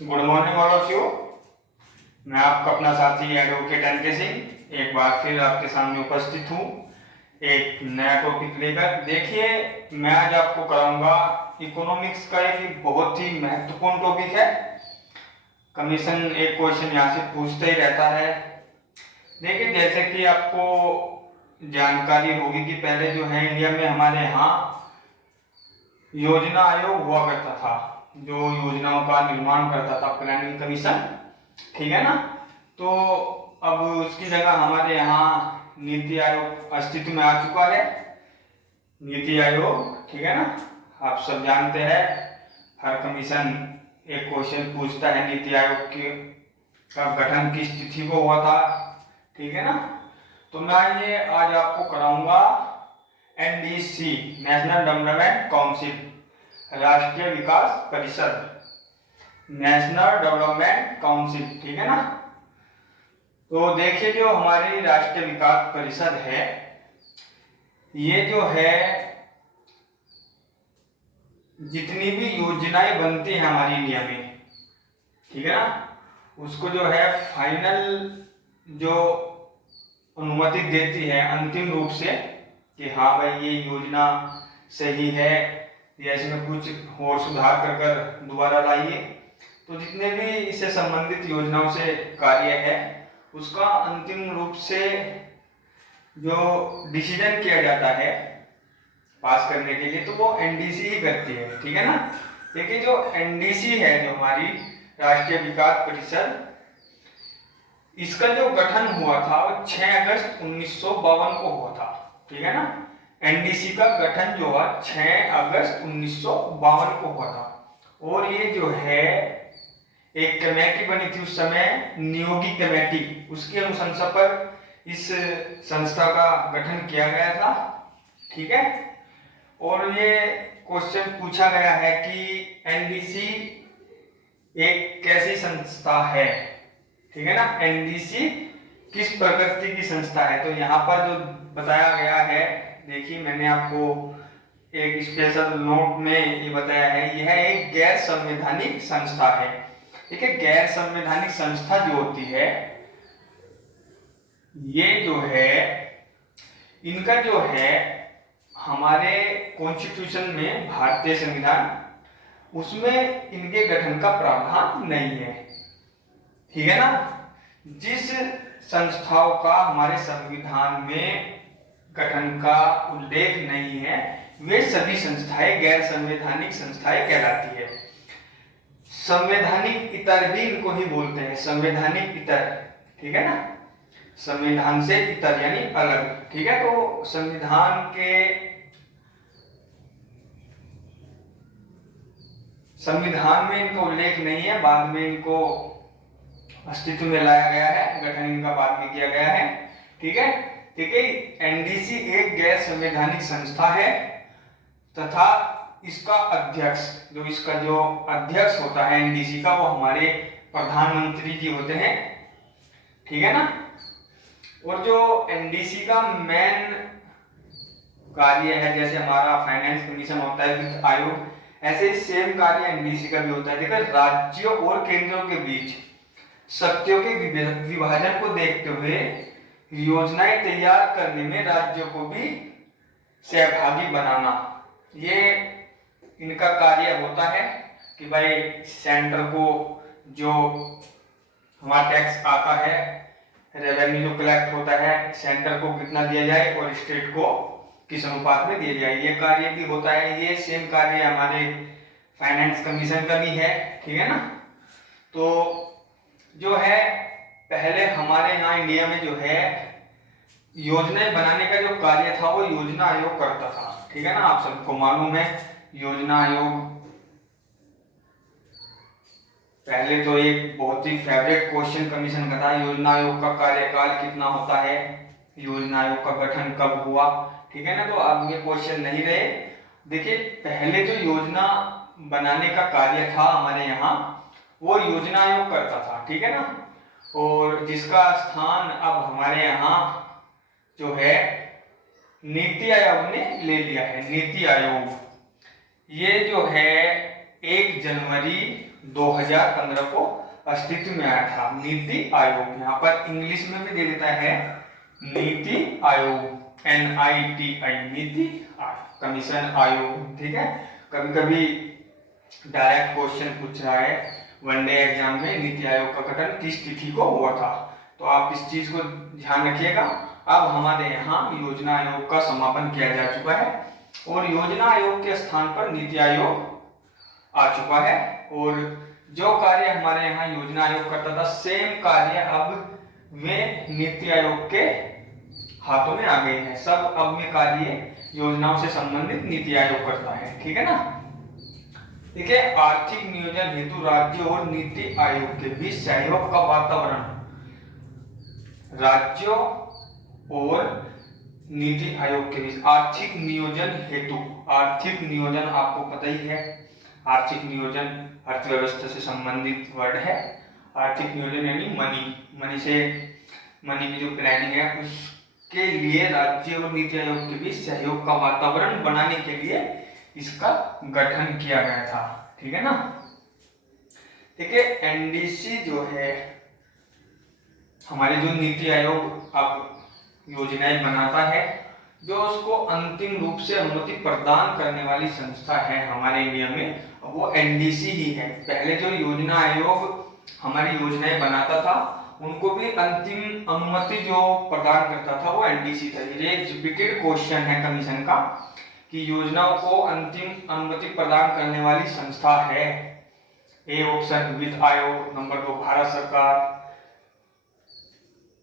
Good morning all of you. मैं आपका अपना साथी एडवोकेट एनके सिंह एक बार फिर आपके सामने उपस्थित हूँ एक नया टॉपिक लेकर। देखिए, मैं आज आपको कराऊंगा इकोनॉमिक्स का एक बहुत ही महत्वपूर्ण टॉपिक है। कमीशन एक क्वेश्चन यहाँ से पूछते ही रहता है। देखिए, जैसे कि आपको जानकारी होगी कि पहले जो है इंडिया में हमारे यहाँ योजना आयोग हुआ करता था, जो योजनाओं का निर्माण करता था, प्लानिंग कमीशन, ठीक है ना। तो अब उसकी जगह हमारे यहाँ नीति आयोग अस्तित्व में आ चुका है। नीति आयोग, ठीक है ना, आप सब जानते हैं हर कमीशन एक क्वेश्चन पूछता है नीति आयोग के का गठन किस तिथि को हुआ था, ठीक है ना। तो मैं ये आज आपको कराऊंगा एनडीसी, नेशनल डेवलपमेंट काउंसिल, राष्ट्रीय विकास परिषद, नेशनल डेवलपमेंट काउंसिल, ठीक है ना। तो देखिए, जो हमारी राष्ट्रीय विकास परिषद है, ये जो है जितनी भी योजनाएं बनती हैं हमारी इंडिया में, ठीक है ना, उसको जो है फाइनल जो अनुमति देती है अंतिम रूप से कि हाँ भाई ये योजना सही है या इसमें कुछ और सुधार कर कर दोबारा लाइए। तो जितने भी इससे संबंधित योजनाओं से कार्य है उसका अंतिम रूप से जो डिसीजन किया जाता है पास करने के लिए, तो वो एनडीसी ही करती है, ठीक है ना। देखिए, जो एनडीसी है, जो हमारी राष्ट्रीय विकास परिषद, इसका जो गठन हुआ था वो 6 अगस्त 1952 को हुआ था, ठीक है ना। एनडीसी का गठन जो हुआ 6 अगस्त 1952 को हुआ था। और ये जो है एक कमेटी बनी थी उस समय, नियोगी कमेटी, उसकी अनुशंसा पर इस संस्था का गठन किया गया था, ठीक है। और ये क्वेश्चन पूछा गया है कि एनडीसी एक कैसी संस्था है, ठीक है ना, एनडीसी किस प्रकृति की संस्था है। तो यहाँ पर जो बताया गया है, देखिए मैंने आपको एक स्पेशल नोट में ये बताया है, यह एक गैर संवैधानिक संस्था है। ठीक है, गैर संवैधानिक संस्था जो होती है, ये जो है इनका जो है हमारे कॉन्स्टिट्यूशन में, भारतीय संविधान, उसमें इनके गठन का प्रावधान नहीं है, ठीक है ना। जिस संस्थाओं का हमारे संविधान में गठन का उल्लेख नहीं है वे सभी संस्थाएं गैर संवैधानिक संस्थाएं कहलाती है। संवैधानिक इतर भी इनको ही बोलते हैं, संवैधानिक इतर, ठीक है ना, संविधान से इतर यानी अलग, ठीक है। तो संविधान में इनका उल्लेख नहीं है, बाद में इनको अस्तित्व में लाया गया है, गठन इनका बाद में किया गया है, ठीक है। ठीक है, एनडीसी एक गैर संवैधानिक संस्था है तथा इसका अध्यक्ष, इसका जो अध्यक्ष होता है एनडीसी का, वो हमारे प्रधानमंत्री जी होते हैं, ठीक है ना। और जो एनडीसी का मेन कार्य है, जैसे हमारा फाइनेंस कमीशन होता है, वित्त आयोग, ऐसे ही सेम कार्य एनडीसी का भी होता है। देखिए, राज्यों और केंद्रों के बीच शक्तियों के विभाजन को देखते हुए योजनाएं तैयार करने में राज्यों को भी सहभागी बनाना, ये इनका कार्य होता है कि भाई सेंटर को जो हमारा टैक्स आता है, रेवेन्यू जो कलेक्ट होता है, सेंटर को कितना दिया जाए और स्टेट को किस अनुपात में दिया जाए, ये कार्य भी होता है। ये सेम कार्य हमारे फाइनेंस कमीशन का भी है, ठीक है ना। तो जो है पहले हमारे यहाँ इंडिया में जो है योजनाएं बनाने का जो कार्य था वो योजना आयोग करता था, ठीक है ना। आप सबको मालूम है योजना आयोग पहले तो एक बहुत ही फेवरेट क्वेश्चन कमीशन का था, योजना आयोग का कार्यकाल कितना होता है, योजना आयोग का गठन कब हुआ, ठीक है ना। तो अब ये क्वेश्चन नहीं रहे। देखिए, पहले जो योजना बनाने का कार्य था हमारे यहाँ वो योजना आयोग करता था, ठीक है ना। और जिसका स्थान अब हमारे यहाँ जो है नीति आयोग ने ले लिया है। नीति आयोग ये जो है 1 जनवरी 2015 को अस्तित्व में आया था। नीति आयोग, यहाँ पर इंग्लिश में भी दे देता है नीति आयोग, NITI, नीति कमीशन आयोग। ठीक है, कभी कभी डायरेक्ट क्वेश्चन पूछ रहा है वनडे एग्जाम में, नीति आयोग का गठन किस तिथि को हुआ था, तो आप इस चीज को ध्यान रखिएगा। अब हमारे यहाँ योजना आयोग का समापन किया जा चुका है और योजना आयोग के स्थान पर नीति आयोग आ चुका है, और जो कार्य हमारे यहाँ योजना आयोग करता था, सेम कार्य अब वे नीति आयोग के हाथों में आ गए हैं। सब अब में कार्य योजनाओं से संबंधित नीति आयोग करता है। ठीक है ना। देखिए, आर्थिक नियोजन हेतु राज्य और नीति आयोग के बीच सहयोग का वातावरण। राज्यों और नीति आयोग के बीच आर्थिक नियोजन हेतु, आर्थिक नियोजन आपको पता ही है, आर्थिक नियोजन अर्थव्यवस्था से संबंधित वर्ड है। आर्थिक नियोजन यानी मनी की जो प्लानिंग है, उसके लिए राज्य और नीति आयोग के बीच सहयोग का वातावरण बनाने के लिए इसका गठन किया गया था। ठीक है ना। देखिए, एनडीसी जो है, हमारे जो नीति आयोग अब योजनाएं बनाता है, जो उसको अंतिम रूप से अनुमति प्रदान करने वाली संस्था है हमारे इंडिया में, वो एनडीसी ही है। पहले जो योजना आयोग हमारी योजनाएं बनाता था, उनको भी अंतिम अनुमति जो प्रदान करता था वो एनडीसी था। ये एक रिपीटेड क्वेश्चन है कमीशन का कि योजनाओं को अंतिम अनुमति प्रदान करने वाली संस्था है। ए ऑप्शन वित्त आयोग, नंबर 2 भारत सरकार,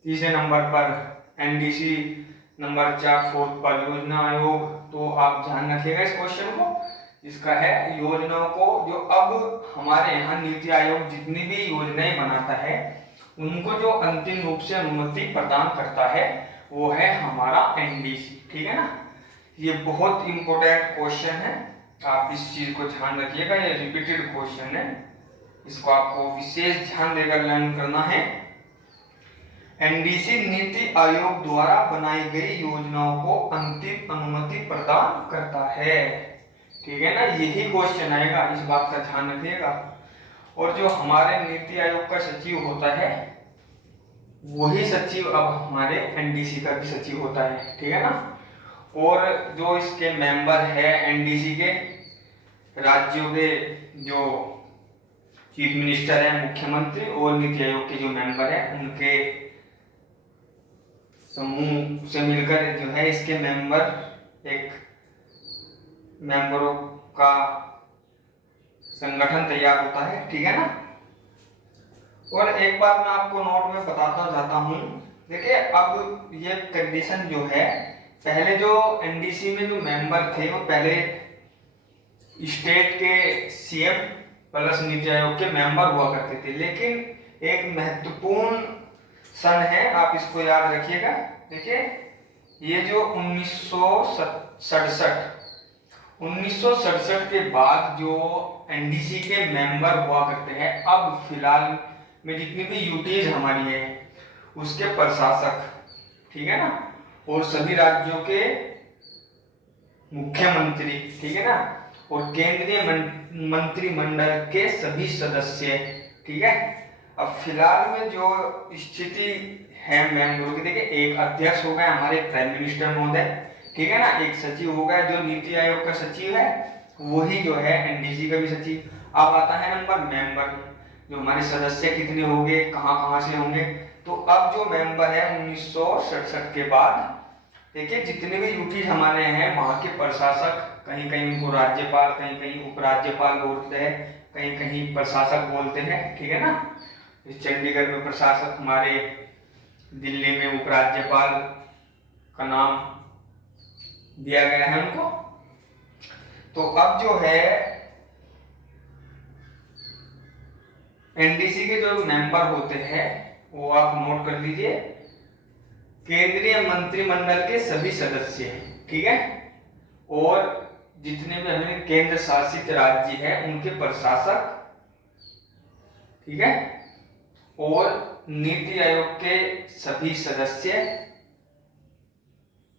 तीसरे नंबर पर एनडीसी, नंबर 4 फोर्थ पर योजना आयोग। तो आप ध्यान रखिएगा इस क्वेश्चन को। इसका है योजनाओं को, जो अब हमारे यहाँ नीति आयोग जितनी भी योजनाएं बनाता है, उनको जो अंतिम रूप से अनुमति प्रदान करता है वो है हमारा एनडीसी। ठीक है ना। ये बहुत इंपॉर्टेंट क्वेश्चन है, आप इस चीज को ध्यान रखिएगा। ये रिपीटेड क्वेश्चन है, इसको आपको विशेष ध्यान देकर लर्न करना है। एनडीसी नीति आयोग द्वारा बनाई गई योजनाओं को अंतिम अनुमति प्रदान करता है। ठीक है ना, यही क्वेश्चन आएगा, इस बात का ध्यान रखिएगा। और जो हमारे नीति आयोग का सचिव होता है, वही सचिव अब हमारे एनडीसी का भी सचिव होता है। ठीक है ना। और जो इसके मेंबर है एनडीसी के, राज्यों के जो चीफ मिनिस्टर है, मुख्यमंत्री, और नीति आयोग के जो मेंबर है, उनके समूह से मिलकर जो है इसके मेंबरों का संगठन तैयार होता है। ठीक है ना। और एक बात मैं आपको नोट में बताना चाहता हूँ। देखिए, अब ये कंडीशन जो है, पहले जो एनडीसी में जो मेंबर थे वो पहले स्टेट के सीएम प्लस नीति आयोग के मेंबर हुआ करते थे, लेकिन एक महत्वपूर्ण सन है, आप इसको याद रखिएगा। देखिए, ये जो 1967 के बाद जो एनडीसी के मेंबर हुआ करते हैं, अब फिलहाल में जितनी भी यूटीज हमारी है उसके प्रशासक, ठीक है ना, और सभी राज्यों के मुख्यमंत्री, ठीक है ना, और केंद्रीय मंत्रिमंडल के सभी सदस्य। ठीक है। अब फिलहाल में जो स्थिति है मेंबरों की, देखिए, एक अध्यक्ष हो गए हमारे प्राइम मिनिस्टर महोदय, ठीक है ना, एक सचिव हो गया जो नीति आयोग का सचिव है, वही जो है एनडीसी का भी सचिव। अब आता है नंबर मेंबर, जो हमारे सदस्य कितने होंगे, कहाँ से होंगे। तो अब जो मेंबर है 1967 के बाद, देखिए, जितने भी यूटीज हमारे हैं, वहाँ के प्रशासक, कहीं कहीं उनको राज्यपाल, कहीं कहीं उपराज्यपाल बोलते हैं, कहीं कहीं प्रशासक बोलते हैं। ठीक है ना। चंडीगढ़ में प्रशासक, हमारे दिल्ली में उपराज्यपाल का नाम दिया गया है उनको। तो अब जो है एनडीसी के जो मेंबर होते हैं वो आप नोट कर लीजिए, केंद्रीय मंत्रिमंडल के सभी सदस्य, ठीक है, और जितने भी हमारे केंद्र शासित राज्य है उनके प्रशासक, ठीक है, और नीति आयोग के सभी सदस्य,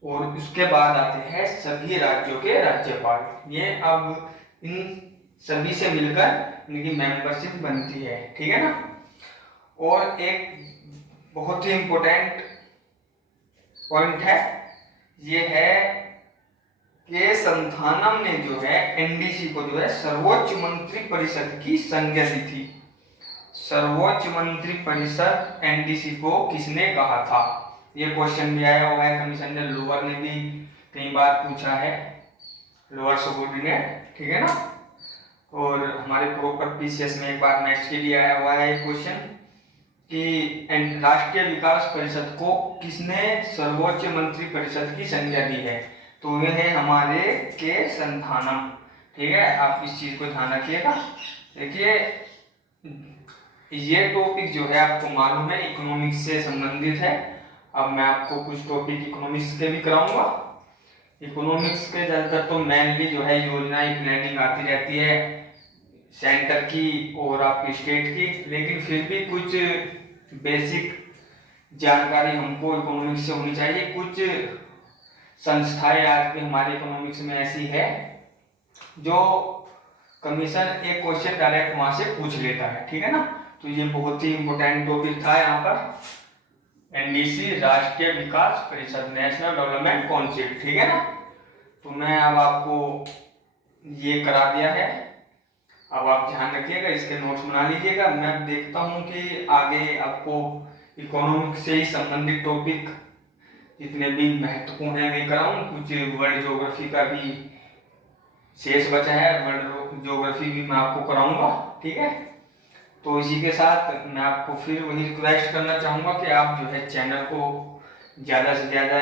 और उसके बाद आते हैं सभी राज्यों के राज्यपाल। ये अब इन सभी से मिलकर इनकी मेंबरशिप बनती है, ठीक है ना। और एक बहुत ही इम्पोर्टेंट पॉइंट है, ये है कि संथानम ने जो है एनडीसी को जो है सर्वोच्च मंत्री परिषद की संज्ञा दी थी। सर्वोच्च मंत्री परिषद एनडीसी को किसने कहा था, ये क्वेश्चन भी आया हुआ है कमीशन ने, लोअर ने भी कई बार पूछा है, लोअर सबऑर्डिनेट, ठीक है ना। और हमारे प्रॉपर पीसीएस में एक बार नेक्स्ट के लिए आया हुआ है क्वेश्चन कि राष्ट्रीय विकास परिषद को किसने सर्वोच्च मंत्री परिषद की संज्ञा दी है, तो ये है हमारे के संथानम, ठीक है। आप इस चीज को ध्यान रखिएगा। देखिए ये टॉपिक जो है आपको मालूम है इकोनॉमिक्स से संबंधित है। अब मैं आपको कुछ टॉपिक इकोनॉमिक्स के भी कराऊंगा। इकोनॉमिक्स के ज्यादातर तो मेनली जो है योजनाएं प्लानिंग आती रहती है सेंटर की और आपकी स्टेट की, लेकिन फिर भी कुछ बेसिक जानकारी हमको इकोनॉमिक्स से होनी चाहिए। कुछ संस्थाएं आज भी हमारे इकोनॉमिक्स में ऐसी है जो कमीशन एक क्वेश्चन डायरेक्ट वहां से पूछ लेता है, ठीक है ना। तो ये बहुत ही इंपॉर्टेंट टॉपिक था यहाँ पर, एनडीसी राष्ट्रीय विकास परिषद, नेशनल डेवलपमेंट काउंसिल, ठीक है ना। तो मैं अब आपको ये करा दिया है, अब आप ध्यान रखिएगा, इसके नोट्स बना लीजिएगा। मैं देखता हूँ कि आगे आपको इकोनॉमिक्स से ही संबंधित टॉपिक जितने भी महत्वपूर्ण है मैं कराऊँ। कुछ वर्ल्ड ज्योग्राफी का भी शेष बचा है, वर्ल्ड ज्योग्राफी भी मैं आपको कराऊंगा, ठीक है। तो इसी के साथ मैं आपको फिर वही रिक्वेस्ट करना चाहूँगा कि आप जो है चैनल को ज़्यादा से ज़्यादा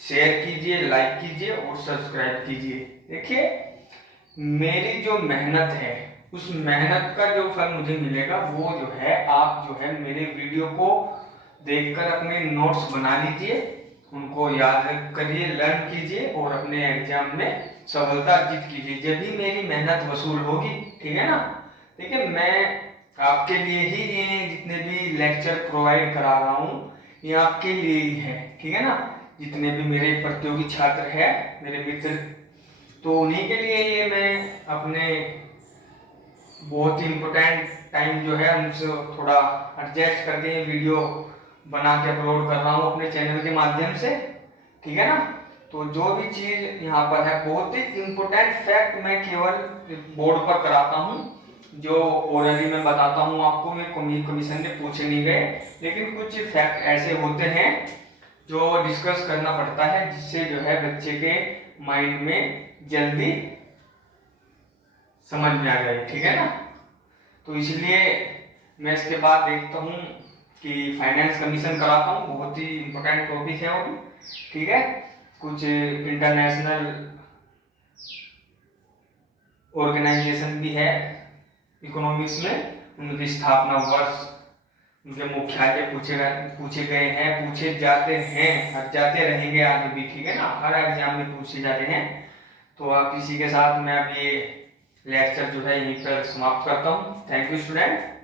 शेयर कीजिए, लाइक कीजिए और सब्सक्राइब कीजिए। देखिए मेरी जो मेहनत है उस मेहनत का जो फल मुझे मिलेगा वो जो है आप जो है मेरे वीडियो को देखकर अपने नोट्स बना लीजिए, उनको याद करिए, लर्न कीजिए और अपने एग्जाम में सफलता अर्जित कीजिए। जब भी मेरी मेहनत वसूल होगी, ठीक है ना। देखिए मैं आपके लिए ही ये जितने भी लेक्चर प्रोवाइड करा रहा हूँ ये आपके लिए ही है, ठीक है ना। जितने भी मेरे प्रतियोगी छात्र हैं, मेरे मित्र, तो उन्हीं के लिए ये मैं अपने बहुत ही इम्पोर्टेंट टाइम जो है उनसे थोड़ा एडजस्ट करके ये वीडियो बना के अपलोड कर रहा हूँ अपने चैनल के माध्यम से, ठीक है ना। तो जो भी चीज यहाँ पर है बहुत ही इम्पोर्टेंट फैक्ट मैं केवल बोर्ड पर कराता हूँ, जो ओरली मैं बताता हूँ आपको, मैं कमीशन ने पूछे नहीं गए, लेकिन कुछ फैक्ट ऐसे होते हैं जो डिस्कस करना पड़ता है जिससे जो है बच्चे के माइंड में जल्दी समझ में आ जाए, ठीक है ना। तो इसलिए मैं इसके बाद देखता हूँ कि फाइनेंस कमीशन कराता हूँ, बहुत ही इम्पोर्टेंट टॉपिक है वो भी, ठीक है। कुछ इंटरनेशनल ऑर्गेनाइजेशन भी है इकोनॉमिक्स में, उनकी स्थापना वर्ष, उनके मुख्यालय पूछे गए हैं, पूछे जाते हैं और जाते रहेंगे आगे भी, ठीक है ना। हर एग्जाम में पूछे जाते हैं। तो आप इसी के साथ मैं अब ये लेक्चर जो है यहीं पर समाप्त करता हूँ। Thank you student.